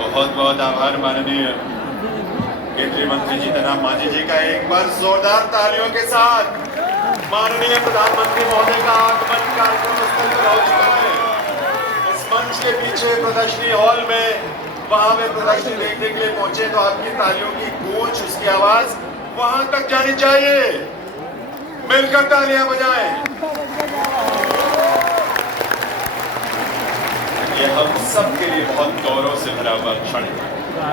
बहुत बहुत आभार माननीय केंद्रीय मंत्री जीतन मांझी जी का। एक बार जोरदार तालियों के साथ माननीय प्रधानमंत्री महोदय का आगमन कार्यक्रम स्थल पर हो चुका है। इस मंच के पीछे प्रदर्शनी हॉल में वहां पे प्रदर्शनी देखने के लिए पहुंचे तो आपकी तालियों की गूंज, उसकी आवाज वहां तक जानी चाहिए। मिलकर तालियां बजाएं। ये हम सब के लिए बहुत गौरव से भरा हुआ क्षण है।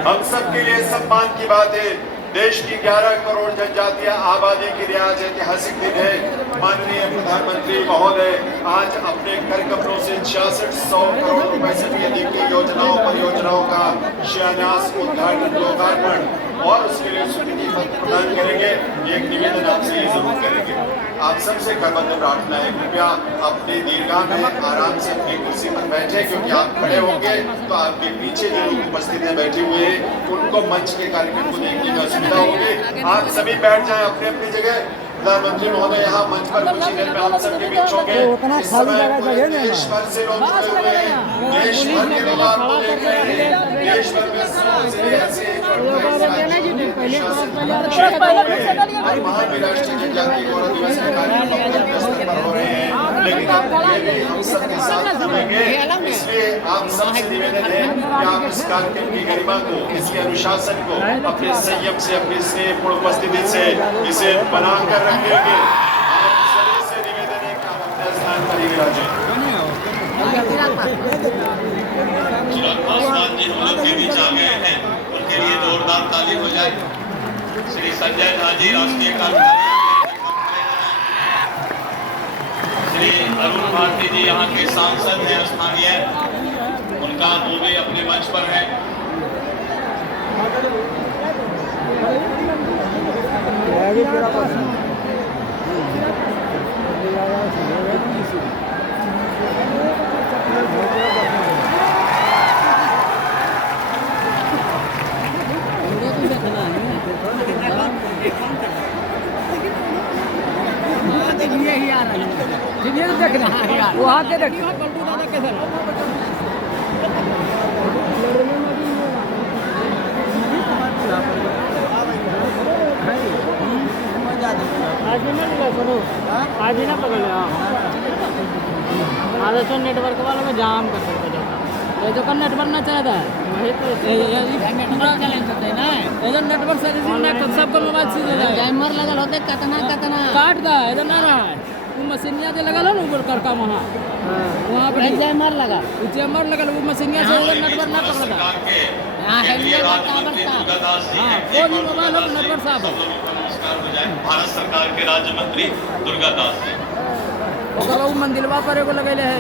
हम सब के लिए सम्मान की बात है। देश की 11 करोड़ जनजातीय आबादी के लिए आज ऐतिहासिक दिन है। माननीय प्रधानमंत्री महोदय आज अपने कर कपड़ों से 6600 करोड़ रुपए से भी अधिक की योजनाओं परियोजनाओं का शिलान्यास, उद्घाटन, लोकार्पण और उसके लिए स्वीकृति पत्र प्रदान करेंगे। एक निवेदन आपसे ये जरूर करेंगे, आप सबसे करबद्ध प्रार्थना है, कृपया अपनी दीर्घा में आराम से अपनी कुर्सी पर बैठे, क्योंकि आप खड़े होंगे तो आपके पीछे जो लोग उपस्थित हैं, बैठे हुए हैं, उनको मंच के कार्यक्रम को देखने में असुविधा होगी। आप सभी बैठ जाएं अपनी अपनी जगह। प्रधानमंत्री महोदय यहाँ मंच पर कुछ ही देर में हम सबके बीच होंगे। इस समय पूरे देश भर से लोग जुड़े हुए हैं, देश भर के लोग आपको देख रहे हैं। देश भर में और महावीर राष्ट्रीय जनजातीय गौरव दिवस के कार्यक्रम हो रहे हैं, लेकिन आप हम सबके साथ जुड़ेंगे। इसलिए आप सबसे निवेदन है कि आप इस कार्यक्रम की गरिमा को, इसके अनुशासन को अपने संयम से, अपनी स्नेहपूर्ण उपस्थिति से इसे बनाकर रखेंगे। आप सभी से निवेदन है कि आप अपने स्थान पर ही विराजें। चिराग पासवान जी हम लोग के बीच आ गए हैं, उनके लिए जोरदार ताली हो जाए। श्री संजय झा जी राष्ट्रीय कार्यकारी, श्री अरुण भारती जी यहाँ के सांसद हैं स्थानीय, उनका वो भी अपने मंच पर है। देखना वो आके देख आज ही ना पकड़ आज तो नेटवर्क वालों में जाम कर सकते ये तो नेटवर्क ना चाहता है वही तो नेटवर्क सर्विस सबको मोबाइल से टाइमर लगल होते कतना काट दा इधर ना रहा है वो मशीनिया से लगा लो ना ऊपर करका वहाँ पे जैमर लगा वो मशीनिया से उधर नेटवर्क ना पकड़ता यहाँ कोई मोबाइल हो नेटवर्क साहब नमस्कार हो जाए। भारत सरकार के राज्य मंत्री दुर्गा दास जी वो मंदिरवा पर एगो लगेले है।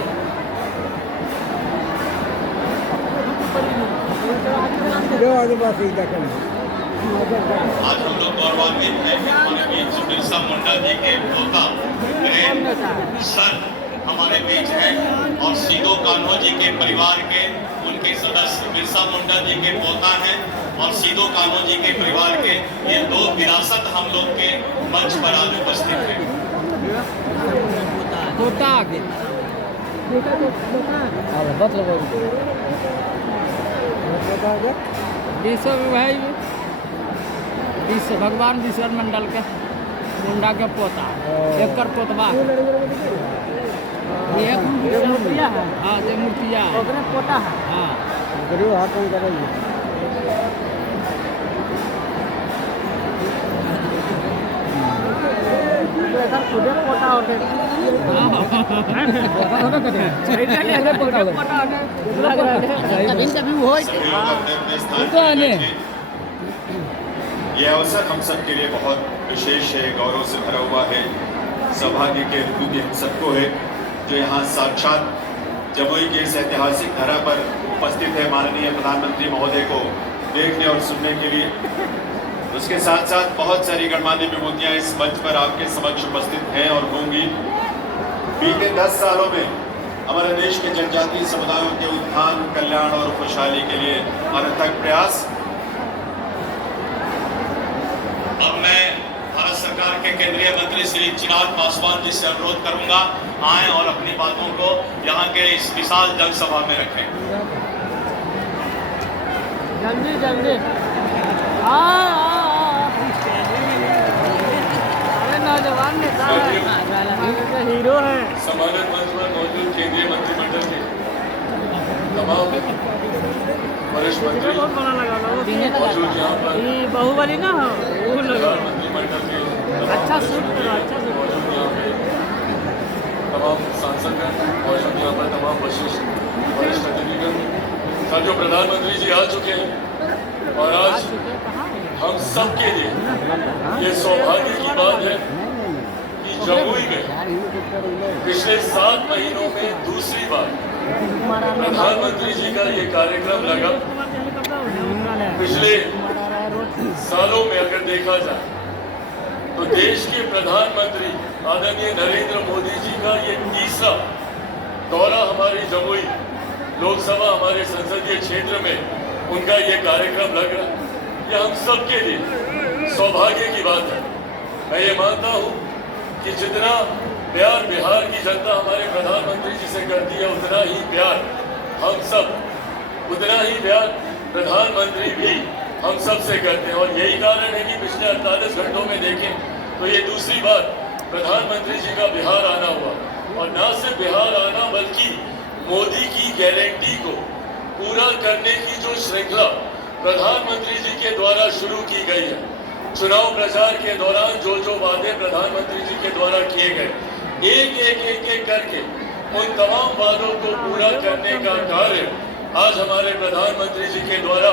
आज हम लोग गौरवान्वित हैं कि हमारे बीच बिरसा मुंडा जी के पोता सर हमारे बीच है और सीधो कान्हो जी के परिवार के उनके सदस्य बिरसा मुंडा जी के पोता हैं और सीधो कान्हो जी के परिवार के ये दो विरासत हम लोग के मंच पर आज उपस्थित हैं। भाई भगवान विश्वर मंडल के मुंडा के पोता एक पोतवा मूर्तिया है। हाँ ये मूर्तिया पोता है। हाँ पोता होते यह अवसर हम सब के लिए बहुत विशेष है, गौरव से भरा हुआ है। सौभाग्य के अनुभूति हम सबको है जो यहाँ साक्षात जमुई के इस ऐतिहासिक धरा पर उपस्थित है माननीय प्रधानमंत्री महोदय को देखने और सुनने के लिए। उसके साथ साथ बहुत सारी गणमान्य विभूतियाँ इस मंच पर आपके समक्ष उपस्थित हैं और होंगी। बीते 10 सालों में हमारे देश के जनजातीय समुदायों के उत्थान, कल्याण और खुशहाली के लिए अनथक प्रयास। अब मैं भारत सरकार सरकार के केंद्रीय मंत्री श्री चिराग पासवान जी से अनुरोध करूंगा, आए और अपनी बातों को यहाँ के इस विशाल जनसभा में रखें। जल्दी जल्दी अरे नौजवान नेता है, हीरो है। सम्मानित मंच पर मौजूद केंद्रीय मंत्रिमंडल के तमाम वरिष्ठ मंत्री मौजूद यहाँ पर, बाहुबली ना हो मंत्रिमंडल के अच्छा सूट अच्छा सूट मौजूद यहाँ पे तमाम सांसदगण मौजूद यहाँ पर, तमाम वरिष्ठ अतिथिगण, जो प्रधानमंत्री जी आ चुके हैं और आज हम सब के लिए ये सौभाग्य की बात है कि जमुई में पिछले 7 महीनों में दूसरी बार प्रधानमंत्री जी का ये कार्यक्रम लगा। पिछले सालों में अगर देखा जाए तो देश के प्रधानमंत्री आदरणीय नरेंद्र मोदी जी का ये तीसरा दौरा हमारी जमुई लोकसभा, हमारे संसदीय क्षेत्र में उनका ये कार्यक्रम लग रहा है। यह हम सब के लिए सौभाग्य की बात है। मैं ये मानता हूँ कि जितना प्यार बिहार की जनता हमारे प्रधानमंत्री जी से करती है, उतना ही प्यार हम सब, उतना ही प्यार प्रधानमंत्री भी हम सब से करते हैं। और यही कारण है कि पिछले 48 घंटों में देखें तो ये दूसरी बार प्रधानमंत्री जी का बिहार आना हुआ, और न सिर्फ बिहार आना बल्कि मोदी की गारंटी को पूरा करने की जो श्रृंखला प्रधानमंत्री जी के द्वारा शुरू की गई है, चुनाव प्रचार के दौरान जो वादे प्रधानमंत्री जी के द्वारा किए गए, एक करके उन तमाम वादों को पूरा करने का कार्य आज हमारे प्रधानमंत्री जी के द्वारा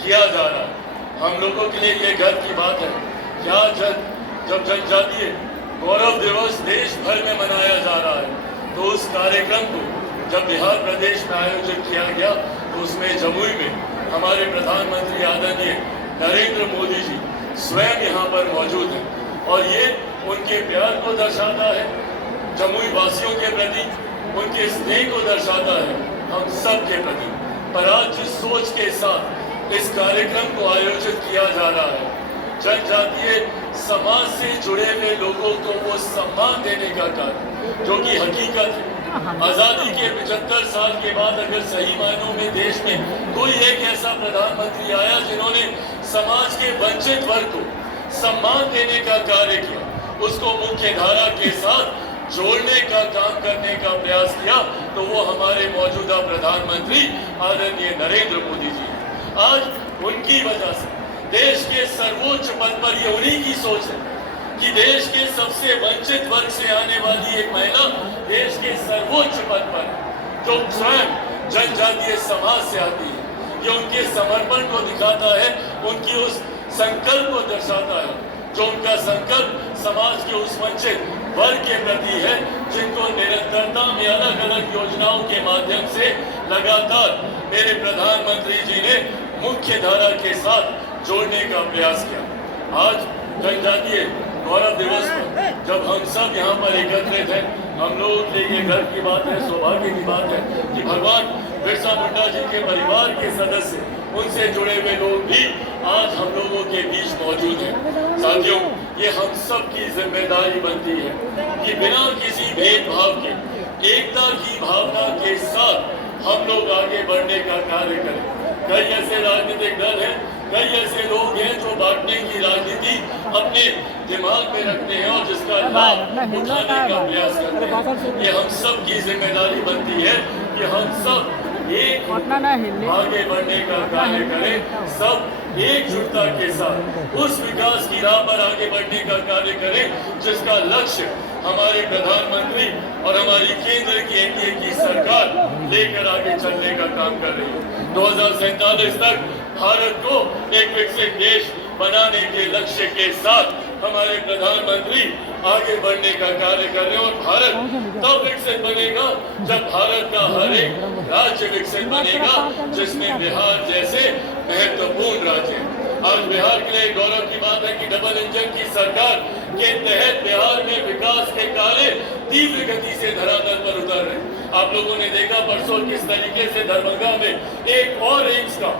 किया जा रहा है। हम लोगों के लिए ये गर्व की बात है कि आज जब जनजातीय गौरव दिवस देश भर में मनाया जा रहा है, तो उस कार्यक्रम को जब बिहार प्रदेश में आयोजित किया गया तो उसमें जमुई में हमारे प्रधानमंत्री आदरणीय नरेंद्र मोदी जी स्वयं यहाँ पर मौजूद हैं, और ये उनके प्यार को दर्शाता है, जमुई वासियों के प्रति उनके स्नेह को दर्शाता है, हम सब के प्रति। पर आज जिस सोच के साथ इस कार्यक्रम को आयोजित किया जा रहा है, जनजातीय समाज से जुड़े हुए लोगों को वो सम्मान देने का कार्य, जो कि हकीकत है। आजादी के 75 साल के बाद अगर सही मायनों में देश में कोई एक ऐसा प्रधानमंत्री आया जिन्होंने समाज के वंचित वर्ग को सम्मान देने का कार्य किया, उसको मुख्य धारा के साथ जोड़ने का काम करने का प्रयास किया, तो वो हमारे मौजूदा प्रधानमंत्री आदरणीय नरेंद्र मोदी जी हैं। आज उनकी वजह से देश के सर्वोच्च पद पर, ये उन्हीं की सोच है कि देश के सबसे वंचित वर्ग से आने वाली एक महिला देश के सर्वोच्च पद पर, जो स्वयं जनजातीय समाज से आती है, ये उनके समर्पण को दिखाता है, उनकी उस संकल्प को दर्शाता है, जो उनका संकल्प समाज के उस वंचित वर्ग के प्रति है, जिनको निरंतरता में अलग अलग योजनाओं के माध्यम से लगातार मेरे प्रधानमंत्री जी ने मुख्य धारा के साथ जोड़ने का प्रयास किया। आज जनजातीय गौरव दिवस पर जब हम सब यहाँ पर एकत्रित हैं, हम लोगों के लिए गर्व की बात है, सौभाग्य की बात है कि भगवान बिरसा मुंडा जी के परिवार के सदस्य, उनसे जुड़े हुए लोग भी आज हम लोगों के बीच मौजूद हैं। साथियों, ये हम सब की जिम्मेदारी बनती है कि बिना किसी भेदभाव के, एकता की भावना के साथ हम लोग आगे बढ़ने का कार्य करें। कई ऐसे राजनीतिक दल हैं, कई ऐसे लोग हैं जो बांटने की राजनीति अपने दिमाग में रखते हैं और जिसका लाभ उठाने का प्रयास करते हैं। ये हम सब की जिम्मेदारी बनती है कि हम सब एक आगे बढ़ने का कार्य करें, सब एकजुटता के साथ उस विकास की राह पर आगे बढ़ने का कार्य करें जिसका लक्ष्य हमारे प्रधानमंत्री और हमारी केंद्र की एनडीए की सरकार लेकर आगे चलने का काम कर रही है। 2047 तक भारत को एक विकसित देश बनाने के लक्ष्य के साथ हमारे प्रधानमंत्री आगे बढ़ने का कार्य कर रहे हैं, और भारत तब विकसित बनेगा जब भारत का हर एक राज्य विकसित बनेगा, जिसमें बिहार जैसे महत्वपूर्ण राज्य है। आज बिहार के लिए गौरव की बात है कि डबल इंजन की सरकार के तहत बिहार में विकास के कार्य तीव्र गति से धरातल पर उतर रहे हैं। आप लोगों ने देखा परसों किस तरीके से दरभंगा में एक और एम्स का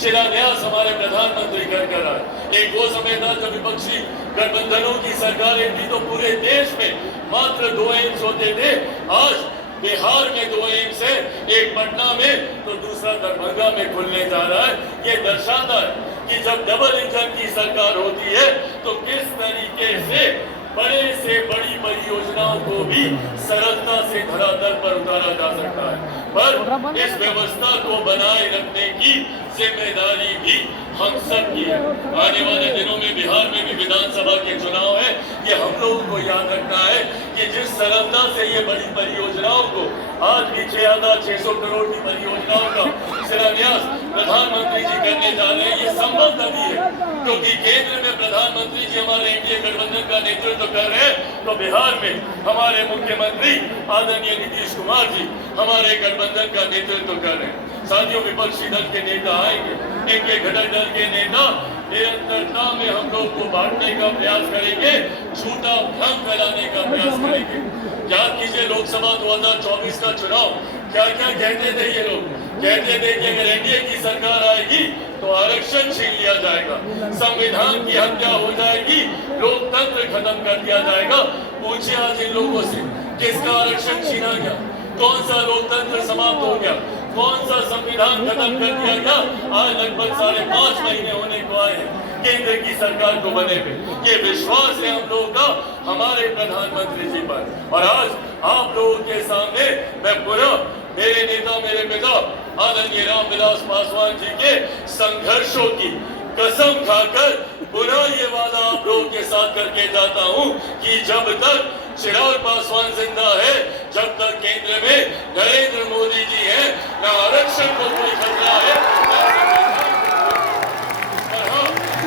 शिलान्यास हमारे प्रधानमंत्री कर आए। एक वो समय था जब विपक्षी गठबंधनों की सरकारें थी तो पूरे देश में मात्र 2 एम्स होते थे। आज बिहार में 2 एम्स है, एक पटना में तो दूसरा दरभंगा में खुलने जा रहा है। ये दर्शाता है कि जब डबल इंजन की सरकार होती है तो किस तरीके से बड़े से बड़ी परियोजनाओं को भी सरलता से धरातल पर उतारा जा सकता है। पर इस व्यवस्था को बनाए रखने की जिम्मेदारी भी हम सब की है। आने वाले दिनों में बिहार में भी विधानसभा के चुनाव है। ये हम लोगों को याद रखना है कि जिस सरलता से ये बड़ी परियोजनाओं को आज भी 6,600 करोड़ की परियोजनाओं का शिलान्यास प्रधानमंत्री जी करने जा रहे हैं, ये संभव तभी है क्योंकि केंद्र में प्रधानमंत्री जी हमारे एनडीए गठबंधन का नेतृत्व कर रहे हैं तो बिहार में हमारे मुख्यमंत्री आदरणीय नीतीश कुमार जी हमारे गठबंधन का नेतृत्व कर रहे हैं। साथियों, विपक्षी दल के नेता आएंगे, इनके घटक दल के नेता निरंतरता में हम लोग को बांटने का प्रयास करेंगे, झूठा भ्रम फैलाने का प्रयास करेंगे। याद कीजिए लोकसभा 2024 का चुनाव, क्या क्या कहते थे ये लोग? कहते थे कि अगर एनडीए की सरकार आएगी तो आरक्षण छीन लिया जाएगा, संविधान की हत्या हो जाएगी, लोकतंत्र खत्म कर दिया जाएगा। पूछिए आज इन लोगों से, किसका आरक्षण छीना गया? कौन सा लोकतंत्र समाप्त हो गया? कौन सा संविधान खत्म कर दिया गया? आज लगभग 5.5 महीने होने को आए हैं केंद्र की सरकार को बने हुए। ये विश्वास है हम लोगों का हमारे प्रधानमंत्री जी पर। और आज आप लोगों के सामने मैं पुनः मेरे नेता, मेरे पिता आदरणीय रामविलास पासवान जी के संघर्षों की कसम खाकर पुनः ये वादा आप लोगों के साथ करके जाता हूं कि जब तक चिराग पासवान जिंदा है, जब तक केंद्र में नरेंद्र मोदी जी हैं, न आरक्षण को कोई खतरा है,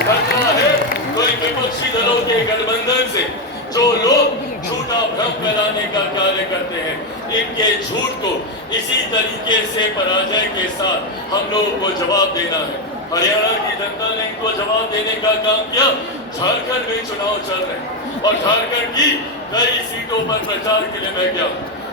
खतरा है कोई विपक्षी दलों के गठबंधन से जो लोग झूठा भ्रम फैलाने का कार्य करते हैं। इनके झूठ को इसी तरीके से पराजय के साथ हम लोगों को जवाब देना है। हरियाणा की जनता ने इनको जवाब देने का काम किया। झारखंड में चुनाव चल रहे हैं और झारखंड की कई सीटों पर प्रचार के लिए मैं गया।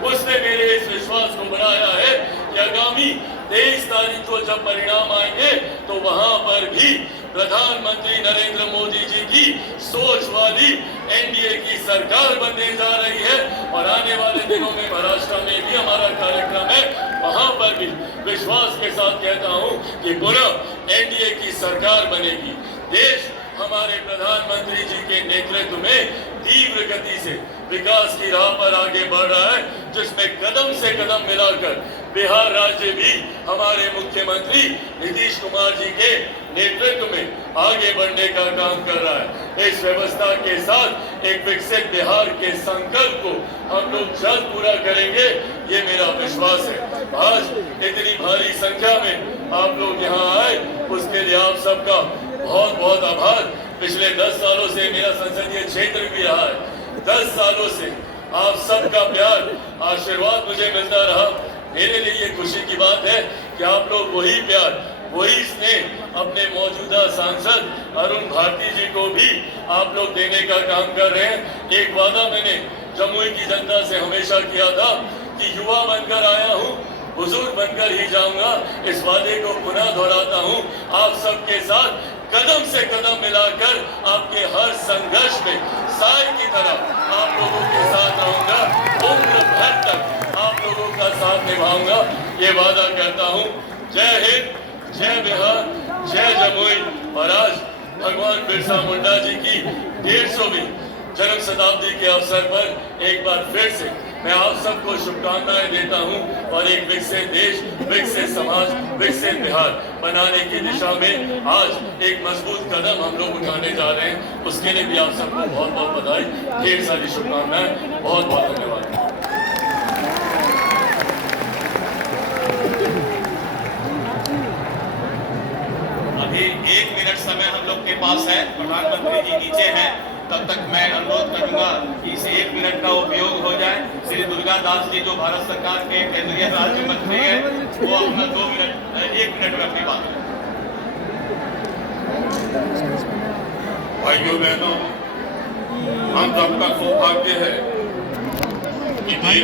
उसने मेरे इस विश्वास को बढ़ाया है कि आगामी 23 तारीख को जब परिणाम आएंगे तो वहां पर भी प्रधानमंत्री नरेंद्र मोदी जी की सोच वाली एनडीए की सरकार बनने जा रही है। और आने वाले दिनों में महाराष्ट्र में भी हमारा कार्यक्रम है, वहां पर भी विश्वास के साथ कहता हूं कि पुनः एनडीए की सरकार बनेगी। देश हमारे प्रधानमंत्री जी के नेतृत्व में तीव्र गति से विकास की राह पर आगे बढ़ रहा है, जिसमें कदम से कदम मिलाकर बिहार राज्य भी हमारे मुख्यमंत्री नीतीश कुमार जी के नेतृत्व में आगे बढ़ने का काम कर रहा है। इस व्यवस्था के साथ एक विकसित बिहार के संकल्प को हम लोग जल्द पूरा करेंगे, ये मेरा विश्वास है। आज इतनी भारी संख्या में आप लोग यहाँ आए, उसके लिए आप सबका बहुत बहुत आभार। पिछले 10 सालों से मेरा संसदीय क्षेत्र भी रहा है। 10 सालों से आप सबका प्यार, आशीर्वाद मुझे मिलता रहा। मेरे लिए ये खुशी की बात है कि आप लोग वही प्यार, वही स्नेह अपने मौजूदा सांसद अरुण भारती जी को भी आप लोग देने का काम कर रहे हैं। एक वादा मैंने जमुई की जनता से हमेशा किया था कि युवा बनकर आया हूँ, बुजुर्ग बनकर ही जाऊंगा। इस वादे को पुनः दोहराता हूँ, आप सबके साथ कदम से कदम मिलाकर आपके हर संघर्ष में साय की तरह आप लोगों के साथ रहूंगा, उम्र भर तक आप लोगों का साथ निभाऊंगा, ये वादा करता हूँ। जय हिंद, जय बिहार, जय जमुई। और आज भगवान बिरसा मुंडा जी की 150वीं जन्म शताब्दी के अवसर पर एक बार फिर से मैं आप सबको शुभकामनाएं देता हूं और एक विकसित देश, विकसित समाज, विकसित बिहार बनाने की दिशा में आज एक मजबूत कदम हम लोग उठाने जा रहे हैं। उसके लिए भी आप सबको बहुत बहुत बधाई, ढेर सारी शुभकामनाएं, बहुत बहुत धन्यवाद। अभी 1 मिनट समय हम लोग के पास है, प्रधानमंत्री जी नीचे हैं, तब तक मैं अनुरोध करूंगा कि इस 1 मिनट का उपयोग हो जाए। श्री दुर्गा दास जी जो भारत सरकार के केंद्रीय राज्य मंत्री हैं, वो अपना 1 मिनट में अपनी बात करें। भाइयों बहनों, हम सबका सौभाग्य है कि